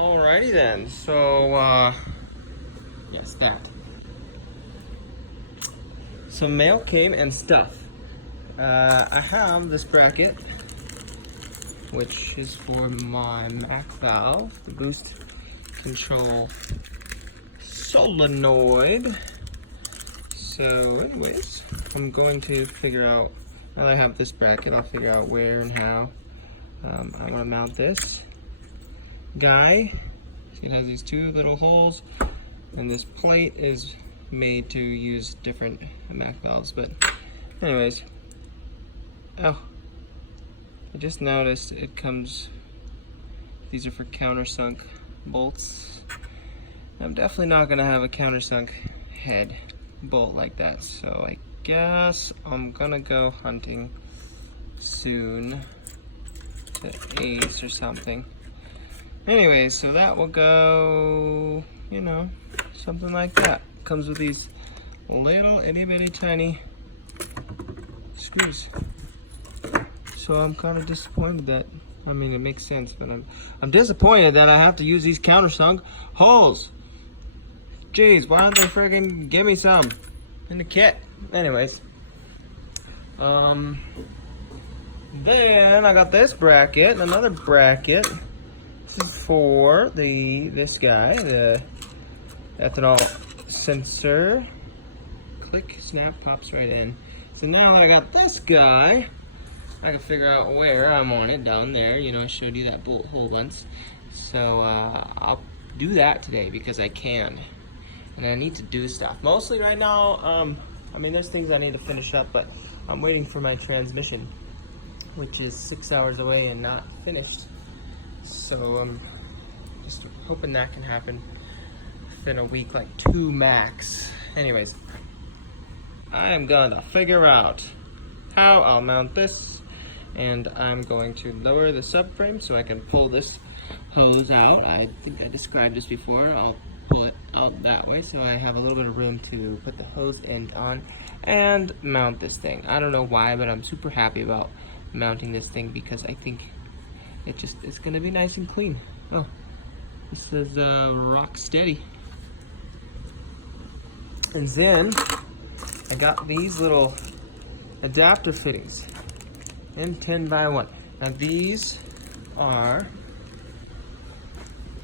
Alrighty then, so yes, that. Some mail came and stuff. I have this bracket, which is for my Mac valve, the boost control solenoid. So anyways, I'm going to figure out, now that I have this bracket, I'll figure out where and how I want to mount this guy. See, it has these two little holes, and this plate is made to use different Mac valves. But anyways, oh, I just noticed it comes, these are for countersunk bolts. I'm definitely not gonna have a countersunk head bolt like that, so I guess I'm gonna go hunting soon to Ace or something. Anyways, so that will go, you know, something like that. Comes with these little itty bitty tiny screws. So I'm kind of disappointed that, I mean, it makes sense, but I'm disappointed that I have to use these countersunk holes. Jeez, why don't they friggin' give me some in the kit? Anyways, then I got this bracket, another bracket. This is for this guy, the ethanol sensor. Click, snap, pops right in. So now I got this guy. I can figure out where I'm on it, down there. You know, I showed you that bolt hole once. So I'll do that today because I can. And I need to do stuff. Mostly right now, I mean, there's things I need to finish up, but I'm waiting for my transmission, which is 6 hours away and not finished. So I'm just hoping that can happen within a week, like 2 max. Anyways, I am gonna figure out how I'll mount this, and I'm going to lower the subframe so I can pull this hose out. I think I described this before. I'll pull it out that way so I have a little bit of room to put the hose end on and mount this thing. I don't know why, but I'm super happy about mounting this thing because I think it's gonna be nice and clean. Oh, this says rock steady. And then I got these little adapter fittings in 10x1. Now these are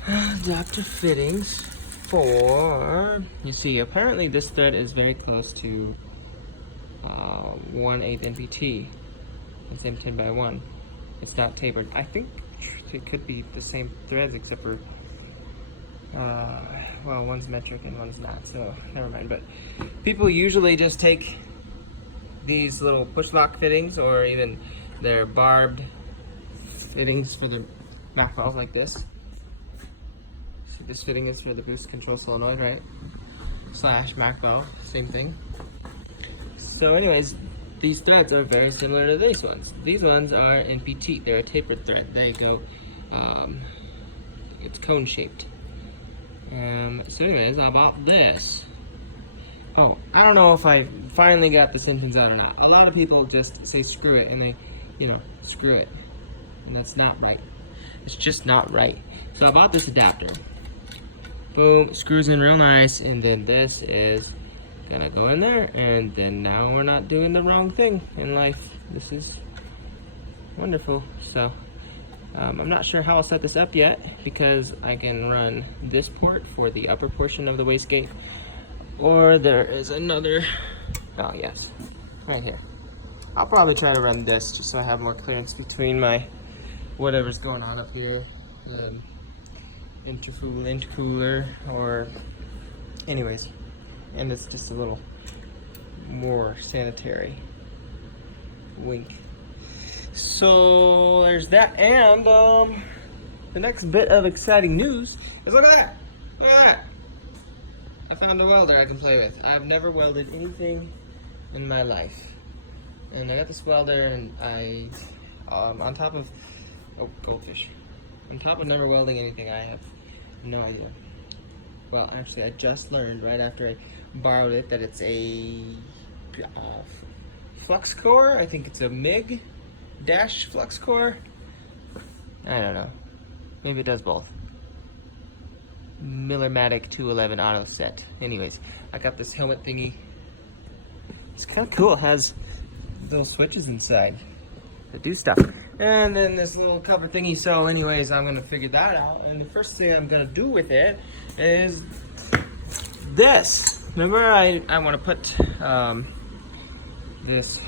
adapter fittings for, you see, apparently this thread is very close to 1/8 NPT. The same 10x1. It's not tapered. I think it could be the same threads except for well, one's metric and one's not, so never mind. But people usually just take these little push lock fittings or even their barbed fittings for their Mac valve like this. So this fitting is for the boost control solenoid, right? Slash Mac valve, same thing. So anyways, these threads are very similar to these ones. These ones are NPT, they're a tapered thread. There you go. It's cone shaped. So anyways, I bought this. Oh, I don't know if I finally got the sentence out or not. A lot of people just say screw it and they, you know, screw it. And that's not right. It's just not right. So I bought this adapter. Boom, screws in real nice, and then this is gonna go in there, and then now we're not doing the wrong thing in life. This is wonderful. So I'm not sure how I'll set this up yet because I can run this port for the upper portion of the wastegate, or there is another, oh yes, right here. I'll probably try to run this just so I have more clearance between my whatever's going on up here, the intercoolant cooler, or anyways, and it's just a little more sanitary. Wink. So there's that, and the next bit of exciting news is look at that! Look at that! I found a welder I can play with. I've never welded anything in my life, and I got this welder, and I on top of goldfish. On top of never welding anything, I have no idea. Well, actually, I just learned right after I borrowed it that it's a flux core. I think it's a MIG dash flux core. I don't know. Maybe it does both. Millermatic 211 auto set. Anyways, I got this helmet thingy. It's kind of cool. It has little switches inside that do stuff. And then this little cover thingy. So anyways, I'm gonna figure that out. And the first thing I'm gonna do with it is this. Remember, I want to put this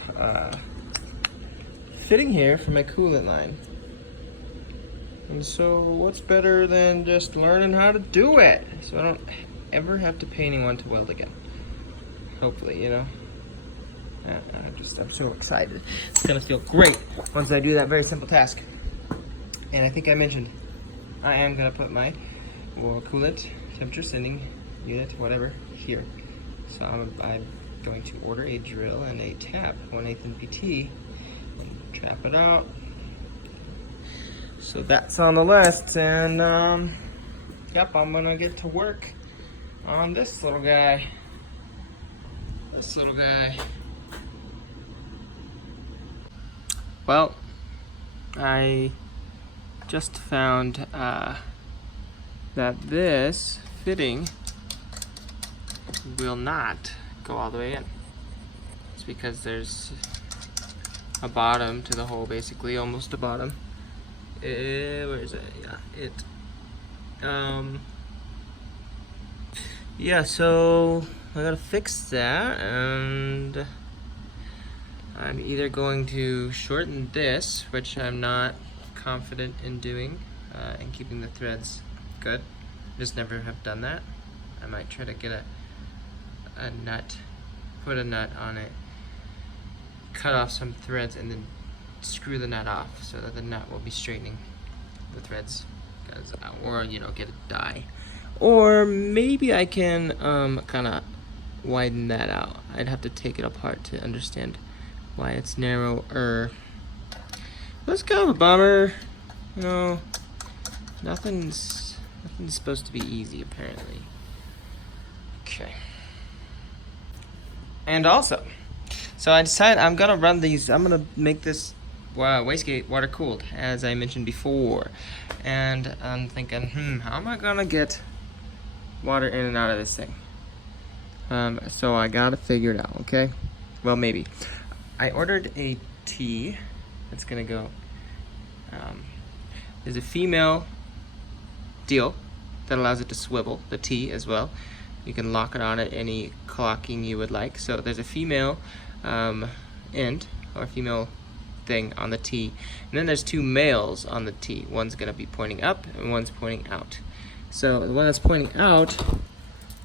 fitting here for my coolant line. And so what's better than just learning how to do it, so I don't ever have to pay anyone to weld again. Hopefully, you know. I'm so excited. It's gonna feel great once I do that very simple task. And I think I mentioned I am gonna put my coolant temperature sending unit, whatever, here. So I'm going to order a drill and a tap, 1/8 NPT, and trap it out. So that's on the list, and yep, I'm gonna get to work on this little guy. Well, I just found that this fitting will not go all the way in. It's because there's a bottom to the hole, basically, almost a bottom. Where is it? Yeah, so I gotta fix that, and I'm either going to shorten this, which I'm not confident in doing, and keeping the threads good. Just never have done that. I might try to get a nut, put a nut on it, cut off some threads, and then screw the nut off so that the nut will be straightening the threads, or you know, get a die. Or maybe I can kind of widen that out. I'd have to take it apart to understand why it's narrower. That's kind of a bummer. You know, nothing's supposed to be easy, apparently. Okay. And also, so I decided I'm gonna run these. I'm gonna make this wastegate water cooled, as I mentioned before. And I'm thinking, how am I gonna get water in and out of this thing? So I gotta figure it out. Okay. Well, maybe. I ordered a T that's gonna go, there's a female deal that allows it to swivel, the T as well. You can lock it on at any clocking you would like. So there's a female end, or female thing on the T. And then there's two males on the T. One's gonna be pointing up and one's pointing out. So the one that's pointing out,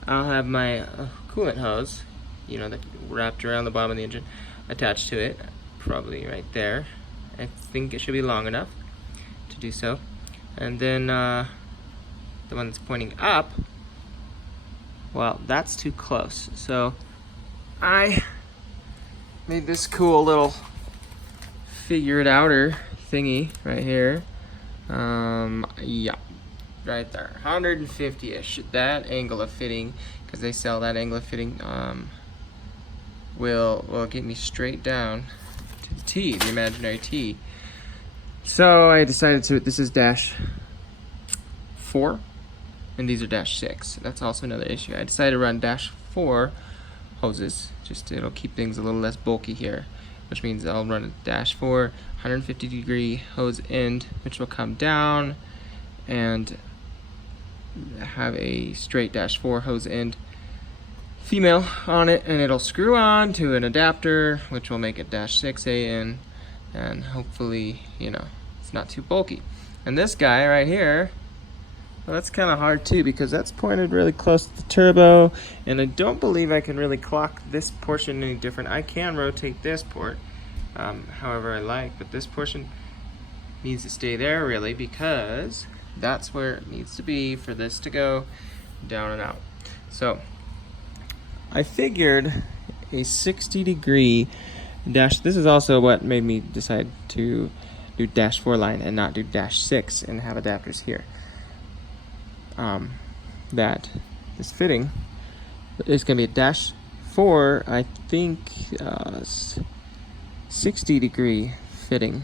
I'll have my coolant hose, you know, that wrapped around the bottom of the engine, attached to it, probably right there. I think it should be long enough to do so. And then the one that's pointing up, well, that's too close. So I made this cool little figure it outer thingy right here. Yeah, right there, 150-ish. That angle of fitting, because they sell that angle of fitting, will get me straight down to the T, the imaginary T. So I decided to, this is -4 and these are -6. That's also another issue. I decided to run -4 hoses, just it'll keep things a little less bulky here, which means I'll run a -4 150-degree hose end, which will come down and have a straight -4 hose end female on it, and it'll screw on to an adapter, which will make it -6 and hopefully, you know, it's not too bulky. And this guy right here, well, that's kind of hard too, because that's pointed really close to the turbo, and I don't believe I can really clock this portion any different. I can rotate this port however I like, but this portion needs to stay there really, because that's where it needs to be for this to go down and out. So I figured a 60-degree dash, this is also what made me decide to do -4 line and not do -6 and have adapters here. That this fitting is going to be a -4, I think, 60-degree fitting,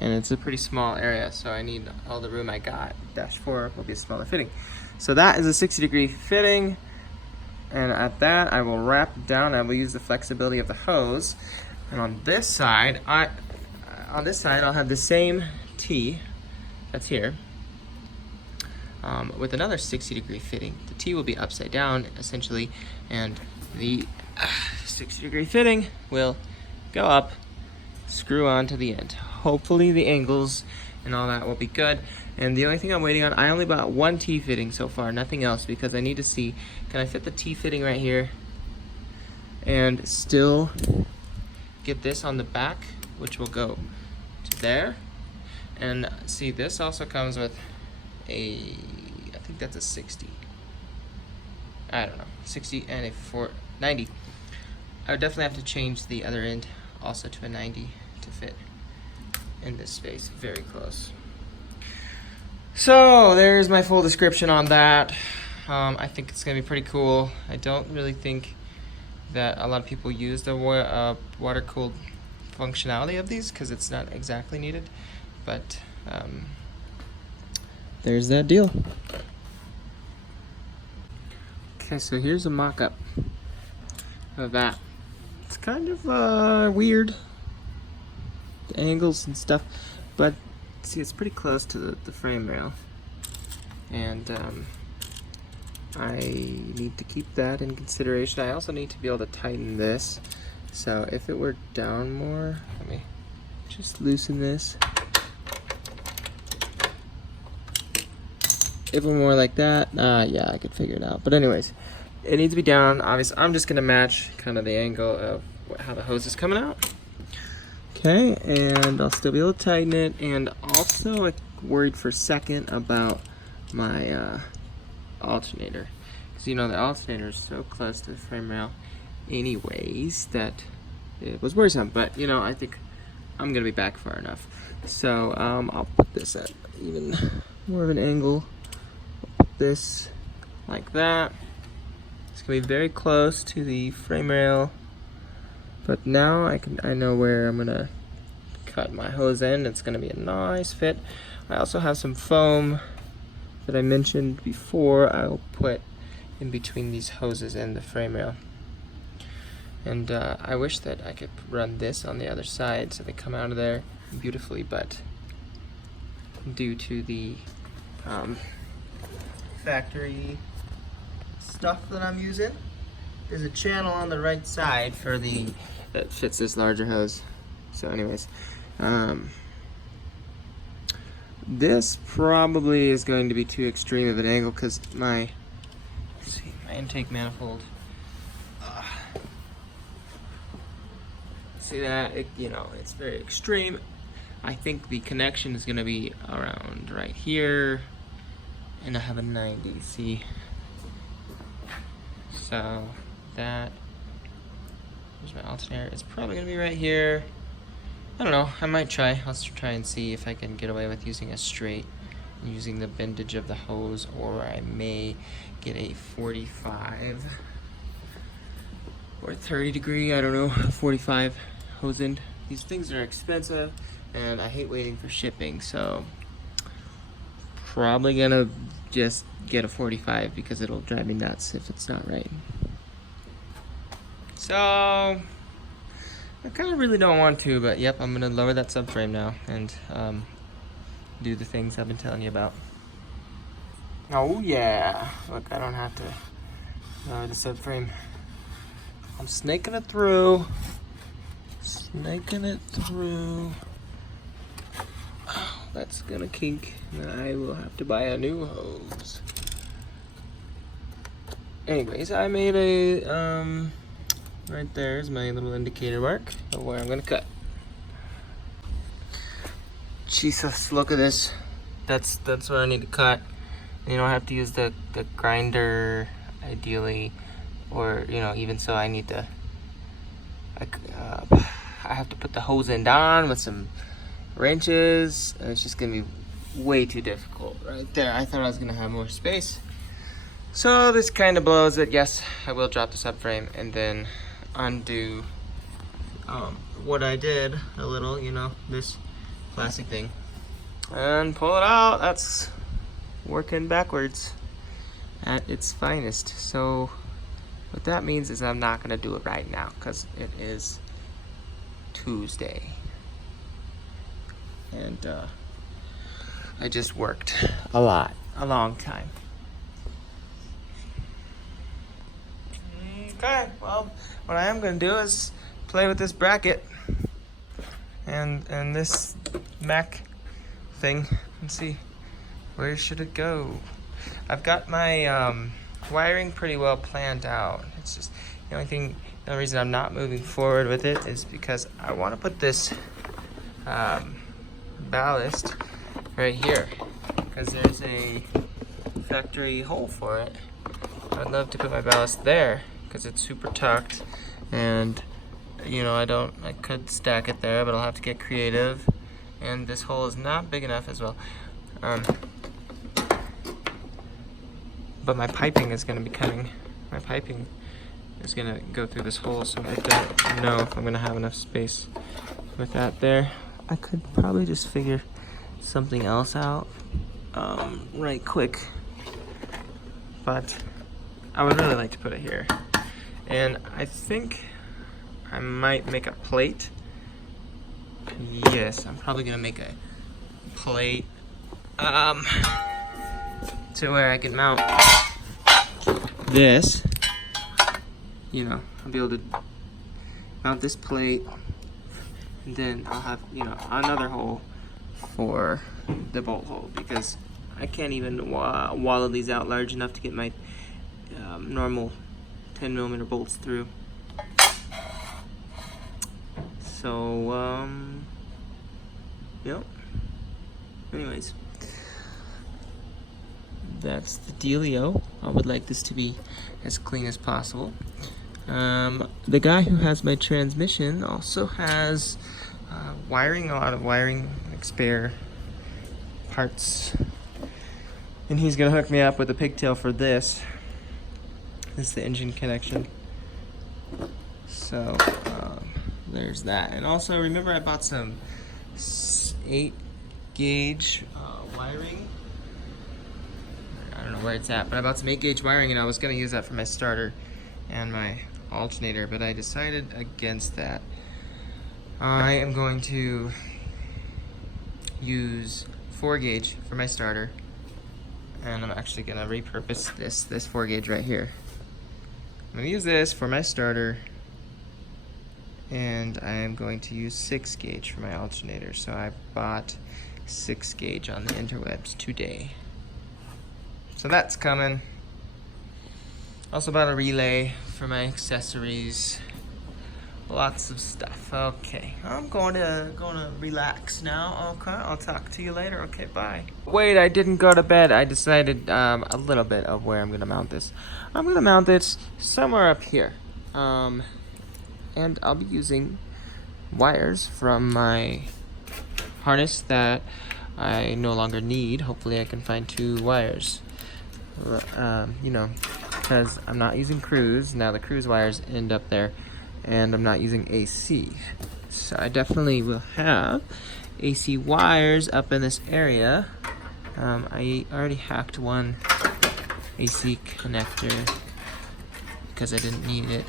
and it's a pretty small area, so I need all the room I got. Dash 4 will be a smaller fitting. So that is a 60-degree fitting, and at that I will wrap it down. I will use the flexibility of the hose, and on this side, I'll have the same T that's here, with another 60-degree fitting. The T will be upside down essentially, and the 60-degree fitting will go up, screw on to the end. Hopefully the angles and all that will be good. And the only thing I'm waiting on, I only bought one T fitting so far, nothing else, because I need to see, can I fit the T fitting right here and still get this on the back, which will go to there. And see, this also comes with a, I think that's a 60. I don't know, 60 and a 90. I would definitely have to change the other end also to a 90 to fit in this space, very close. So there's my full description on that. I think it's gonna be pretty cool. I don't really think that a lot of people use the water-cooled functionality of these because it's not exactly needed, but there's that deal. Okay, so here's a mock-up of that. It's kind of weird, the angles and stuff, but see, it's pretty close to the frame rail, and I need to keep that in consideration. I also need to be able to tighten this, so if it were down more, let me just loosen this. If it were more like that, yeah, I could figure it out. But anyways, it needs to be down. Obviously, I'm just gonna match kind of the angle of how the hose is coming out. Okay, and I'll still be able to tighten it. And also, I worried for a second about my alternator, because you know the alternator is so close to the frame rail, anyways, that it was worrisome. But you know, I think I'm gonna be back far enough. So I'll put this at even more of an angle. I'll put this like that. It's gonna be very close to the frame rail, but now I know where I'm gonna cut my hose in. It's gonna be a nice fit. I also have some foam that I mentioned before. I'll put in between these hoses and the frame rail. And I wish that I could run this on the other side so they come out of there beautifully, but due to the factory stuff that I'm using, there's a channel on the right side for that fits this larger hose. So anyways, this probably is going to be too extreme of an angle because my intake manifold, see that, you know, it's very extreme. I think the connection is going to be around right here, and I have a 90, see? So that, here's my alternator. It's probably going to be right here. I don't know, I might try. I'll try and see if I can get away with using a straight, using the bendage of the hose, or I may get a 45 or 30 degree, I don't know, 45 hose end. These things are expensive, and I hate waiting for shipping, so probably gonna just get a 45 because it'll drive me nuts if it's not right. So I kind of really don't want to, but yep, I'm gonna lower that subframe now and do the things I've been telling you about. Oh yeah, look, I don't have to lower the subframe. I'm snaking it through. Snaking it through. Oh, that's gonna kink. I will have to buy a new hose. Anyways, I made a, right there's my little indicator mark of where I'm gonna cut. Jesus, look at this. That's where I need to cut. You don't have to use the grinder, ideally, or, you know, even so I need to, I have to put the hose end on with some wrenches, and it's just gonna be way too difficult right there. I thought I was gonna have more space. So this kind of blows it. Yes, I will drop the subframe and then undo what I did a little, you know, this plastic thing and pull it out. That's working backwards at its finest. So what that means is I'm not gonna do it right now because it is Tuesday. And I just worked a long time. Okay, well, what I am gonna do is play with this bracket and this Mac thing and see where should it go. I've got my wiring pretty well planned out. It's just the only reason I'm not moving forward with it is because I want to put this ballast right here because there's a factory hole for it. I'd love to put my ballast there because it's super tucked, and you know, I could stack it there, but I'll have to get creative, and this hole is not big enough as well. But my piping is going to be coming. My piping is going to go through this hole, so I don't know if I'm going to have enough space with that there. I could probably just figure something else out right quick, but I would really like to put it here. And I think I might make a plate. Yes, I'm probably going to make a plate to where I can mount this. You know, I'll be able to mount this plate, and then I'll have, you know, another hole for the bolt hole because I can't even wallow these out large enough to get my normal 10mm bolts through. So, yep. Anyways, that's the dealio. I would like this to be as clean as possible. The guy who has my transmission also has a lot of wiring, like spare parts, and he's gonna hook me up with a pigtail for this. This is the engine connection. So there's that. And also remember I bought some 8-gauge wiring. I don't know where it's at, but I bought some 8-gauge wiring, and I was going to use that for my starter and my alternator, but I decided against that. I am going to use 4-gauge for my starter, and I'm actually going to repurpose this 4-gauge right here. I'm going to use this for my starter, and I am going to use 6-gauge for my alternator. So I bought 6-gauge on the interwebs today. So that's coming. Also bought a relay for my accessories. Lots of stuff. Okay, I'm going to relax now. Okay, I'll talk to you later. Okay, bye. Wait, I didn't go to bed. I decided a little bit of where I'm going to mount this. I'm going to mount this somewhere up here. And I'll be using wires from my harness that I no longer need. Hopefully I can find 2 wires. You know, because I'm not using cruise. Now the cruise wires end up there, and I'm not using AC. So I definitely will have AC wires up in this area. I already hacked one AC connector because I didn't need it.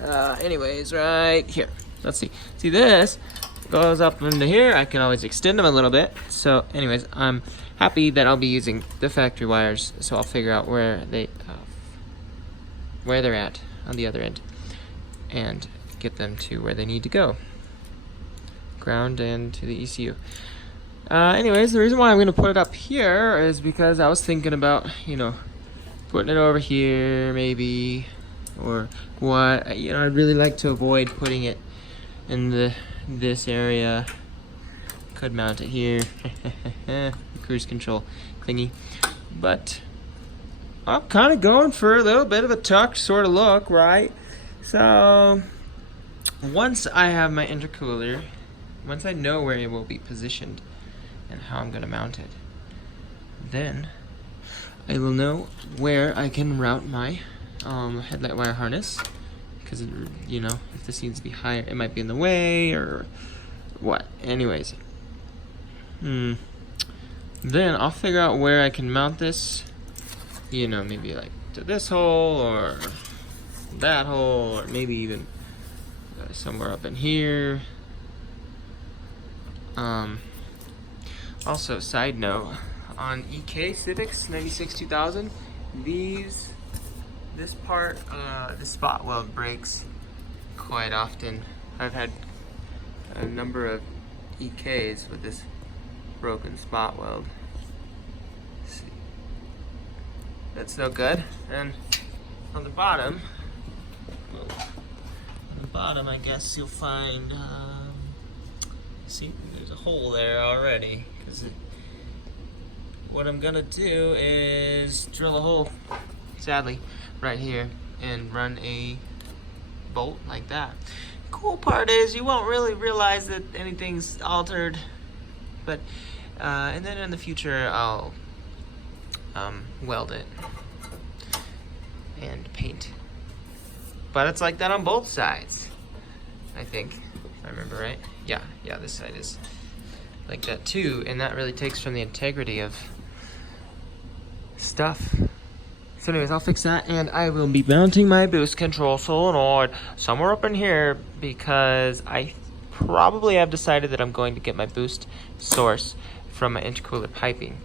Anyways, right here. Let's see. See, this goes up into here. I can always extend them a little bit. So anyways, I'm happy that I'll be using the factory wires, so I'll figure out where they're at on the other end and get them to where they need to go. Ground and to the ECU. Anyways, the reason why I'm going to put it up here is because I was thinking about, you know, putting it over here maybe, or what. You know, I'd really like to avoid putting it in this area. Could mount it here. Cruise control thingy. But I'm kind of going for a little bit of a tucked sort of look, right? So once I have my intercooler, once I know where it will be positioned and how I'm going to mount it, then I will know where I can route my headlight wire harness, because, you know, if this needs to be higher, it might be in the way or what. Anyways, Then I'll figure out where I can mount this. You know, maybe like to this hole or that hole, or maybe even somewhere up in here. Also, side note, on EK Civics 96 2000, this part, the spot weld breaks quite often. I've had a number of EKs with this broken spot weld. Let's see. That's no good. And on the bottom, I guess you'll find, see, there's a hole there already. What I'm gonna do is drill a hole, sadly, right here and run a bolt like that. Cool part is you won't really realize that anything's altered, but and then in the future I'll weld it and paint. But it's like that on both sides, I think, if I remember right. Yeah, this side is like that too, and that really takes from the integrity of stuff. So anyways, I'll fix that, and I will be mounting my boost control solenoid somewhere up in here, because I probably have decided that I'm going to get my boost source from my intercooler piping,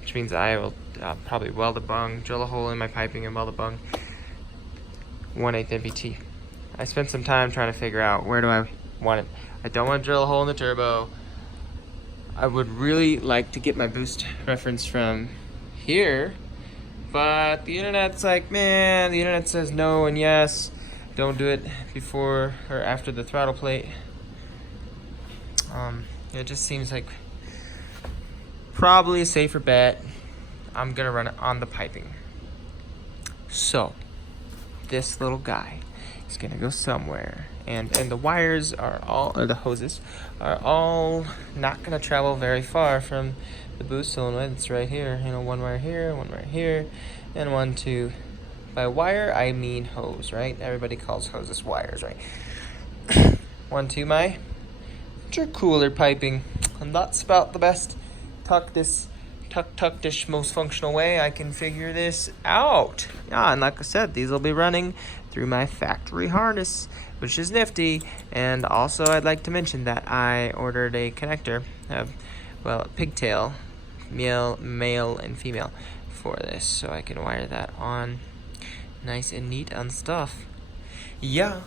which means I will probably weld a bung, drill a hole in my piping and weld a bung 1/8 NVT. I spent some time trying to figure out where do I want it. I don't want to drill a hole in the turbo. I would really like to get my boost reference from here, but the internet's like, man, the internet says no and yes. Don't do it before or after the throttle plate. It just seems like probably a safer bet. I'm gonna run it on the piping. So this little guy is gonna go somewhere, and the wires are all, or the hoses are all not gonna travel very far from the boost solenoid. It's right here, you know, one wire here, one wire here, and one, two. By wire, I mean hose, right? Everybody calls hoses wires, right? 1, 2, my intercooler piping, and that's about the best tuck-dish most functional way I can figure this out. Yeah, and like I said, these will be running through my factory harness, which is nifty. And also, I'd like to mention that I ordered a connector, well, pigtail, male and female, for this, so I can wire that on nice and neat and stuff. Yeah.